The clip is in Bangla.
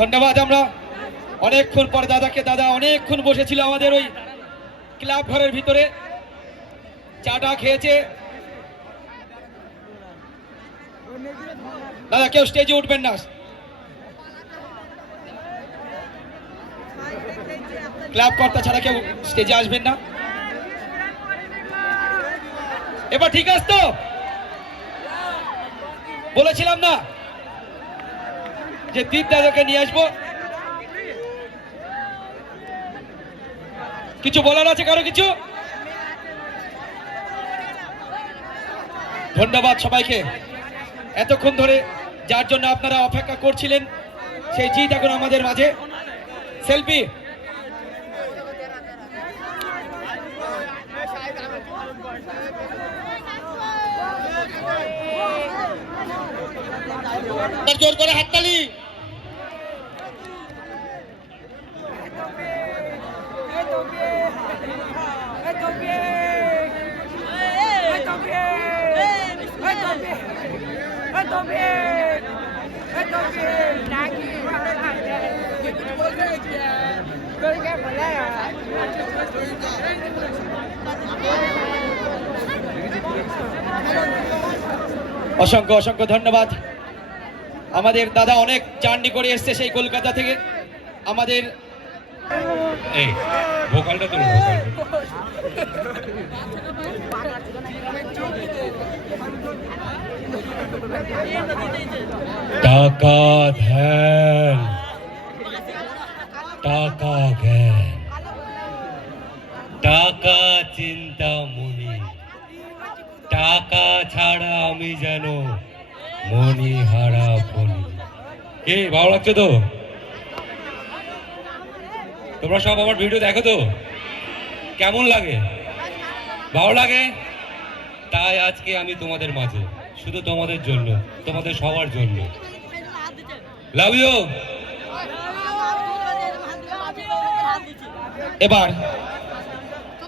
ধন্যবাদ। আমরা অনেকক্ষণ পর দাদা অনেকক্ষণ বসেছিল আমাদের ওই ক্লাব ঘরের ভিতরে, চাটা খেয়েছে। দাদা কেউ স্টেজে উঠবেন না, ক্লাব কর্তা ছাড়া কেউ স্টেজে আসবেন না। এবার ঠিক আছে তো? বলেছিলাম না যে দীপ দাদাকে নিয়ে আসবো। কিছু বলার আছে কারো? কিছু? ধন্যবাদ সবাইকে এতক্ষণ ধরে যার জন্য আপনারা অপেক্ষা করছিলেন, সেই জিত এখন আমাদের মাঝে। সেলফি জোর করে হাততালি। অসংখ্য অসংখ্য ধন্যবাদ। আমাদের দাদা অনেক জার্নি করে এসছে সেই কলকাতা থেকে। আমাদের এই ভোকালটা তো টাকা ধ্যান, টাকা জ্ঞান, টাকা চিন্তামণি, টাকা ছাড়া আমি যেন মনি হারা বলি। কে ভালো লাগছে তো? তোমরা সব আমার ভিডিও দেখো তো? কেমন লাগে? ভালো লাগে? তাই আজকে আমি তোমাদের মাঝে, শুধু তোমাদের জন্য, তোমাদের সবার জন্য। Love you. এবার